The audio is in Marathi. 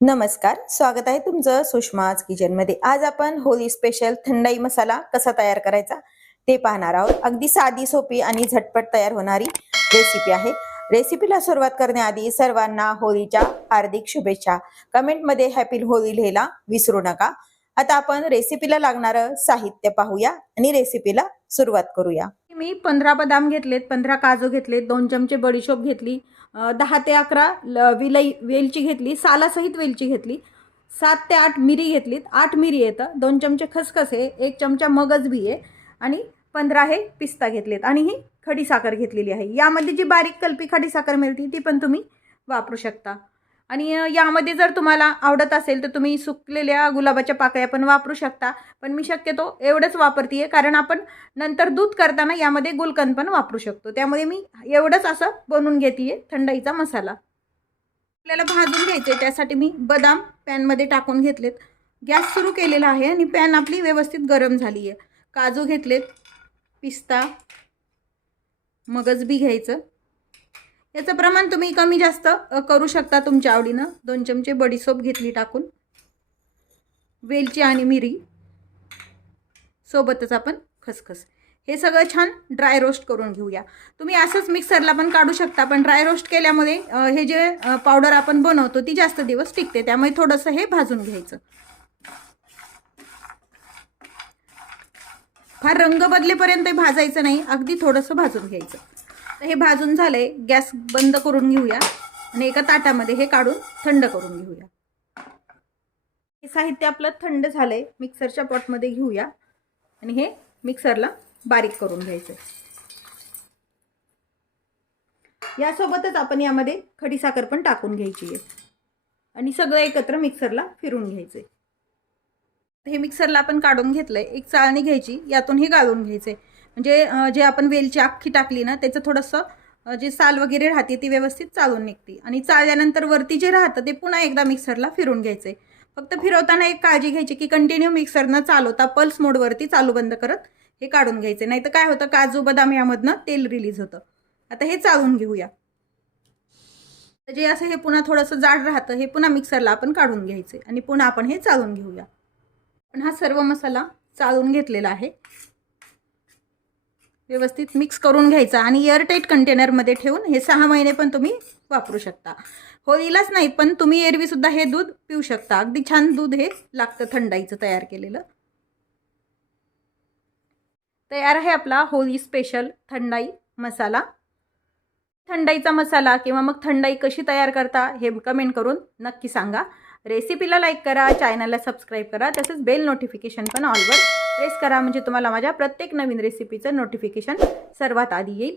नमस्कार स्वागत आहे तुमचं सुषमाज किचनमध्ये. आज आपण होली स्पेशल थंडाई मसाला कसा तयार करायचा ते पाहणार आहोत. अगदी साधी सोपी आणि झटपट तयार होणारी रेसिपी आहे. रेसिपीला सुरुवात करण्याआधी सर्वांना होळीच्या हार्दिक शुभेच्छा. कमेंटमध्ये हॅपी होळी लिहायला विसरू नका. आता आपण रेसिपीला लागणारं साहित्य पाहूया आणि रेसिपीला सुरुवात करूया. मी पंधरा बदाम घेतलेत पंधरा काजू घेतलेत दोन चमचे बडीशोप घेतली दहा ते अकरा ल- विलई वेलची घेतली सालासहित वेलची घेतली सात ते आठ मिरी घेतलीत आठ मिरी येतं दोन चमचे खसखस आहे एक चमचा मगज बी आहे आणि पंधरा हे पिस्ता घेतलेत आणि ही खडी साखर घेतलेली आहे. यामध्ये जी बारीक कल्पी खडी साखर मिळते ती पण तुम्ही वापरू शकता. आणि यामध्ये जर तुम्हाला आवडत असेल तर तुम्ही सुकलेल्या गुलाबाच्या पाकळ्या पण वापरू शकता. पण मी शक्यतो एवढंच वापरते कारण आपण नंतर दूध करताना यामध्ये गुलकंद पण वापरू शकतो. त्यामुळे मी एवढंच असं बनवून घेते थंडाईचा मसाला. आपल्याला भाजून घ्यायचे त्यासाठी मी बदाम पॅनमध्ये टाकून घेतलेत. गॅस सुरू केलेला आहे आणि पॅन आपली व्यवस्थित गरम झाली आहे काजू घेतलेत पिस्ता मगज बी घ्यायचं. याचं प्रमाण तुम्ही कमी जास्त करू शकता तुमच्या आवडीनं. दोन चमचे बडीसोप घेतली टाकून. वेलची आणि मिरी. सोबतच आपण खसखस. हे सगळं छान ड्राय रोस्ट करून घेऊया. तुम्ही असंच मिक्सरला पण काढू शकता पण ड्राय रोस्ट केल्यामुळे हे जे पावडर आपण बनवतो ती जास्त दिवस टिकते. त्यामुळे थोडंसं हे भाजून घ्यायचं. फार रंग बदलेपर्यंत हे भाजायचं नाही अगदी थोडंसं भाजून घ्यायचं. तर हे भाजून झालंय. गॅस बंद करून घेऊया आणि एका ताटामध्ये हे काढून थंड करून घेऊया. हे साहित्य आपलं थंड झालंय. मिक्सरच्या पॉटमध्ये घेऊया आणि हे मिक्सरला बारीक करून घ्यायचं यासोबतच आपण यामध्ये खडीसाखर पण टाकून घ्यायची आहे. आणि सगळं एकत्र मिक्सरला फिरून घ्यायचं हे मिक्सरला आपण काढून घेतलंय. एक चाळणी घ्यायची. यातून हे गाळून घ्यायचे म्हणजे जे आपण वेलची अख्खी टाकली ना त्याचं थोडंसं जे साल वगैरे राहते ती व्यवस्थित चालून निघते. आणि चालल्यानंतर वरती जे राहतं ते पुन्हा एकदा मिक्सरला फिरून घ्यायचंय फक्त फिरवताना एक काळजी घ्यायची की कंटिन्यू मिक्सर न चालवता पल्स मोडवरती चालू बंद करत हे काढून घ्यायचे. नाही तर काय होतं काजू बदाम यामधनं तेल रिलीज होतं. आता हे चालून घेऊया. जे असं हे पुन्हा थोडंसं जाड राहतं हे पुन्हा मिक्सरला आपण काढून घ्यायचे. आणि पुन्हा आपण हे चालून घेऊया. पण हा सर्व मसाला चालून घेतलेला आहे. व्यवस्थित मिक्स करून घ्यायचा आणि एअरटाईट कंटेनरमध्ये ठेवून हे सहा महिने पण तुम्ही वापरू शकता. होळीलाच नाही पण तुम्ही एरवीसुद्धा हे दूध पिऊ शकता. अगदी छान दूध हे लागतं थंडाईचं तयार केलेलं. तयार आहे आपला होळी स्पेशल थंडाई मसाला. थंडाईचा मसाला किंवा मग थंडाई कशी तयार करता हे कमेंट करून नक्की सांगा. रेसिपीला लाईक करा चॅनलला सबस्क्राईब करा तसंच बेल नोटिफिकेशन पण ऑलवर प्रेस करा म्हणजे तुम्हाला माझ्या प्रत्येक नवीन रेसिपीचं नोटिफिकेशन सर्वात आधी येईल.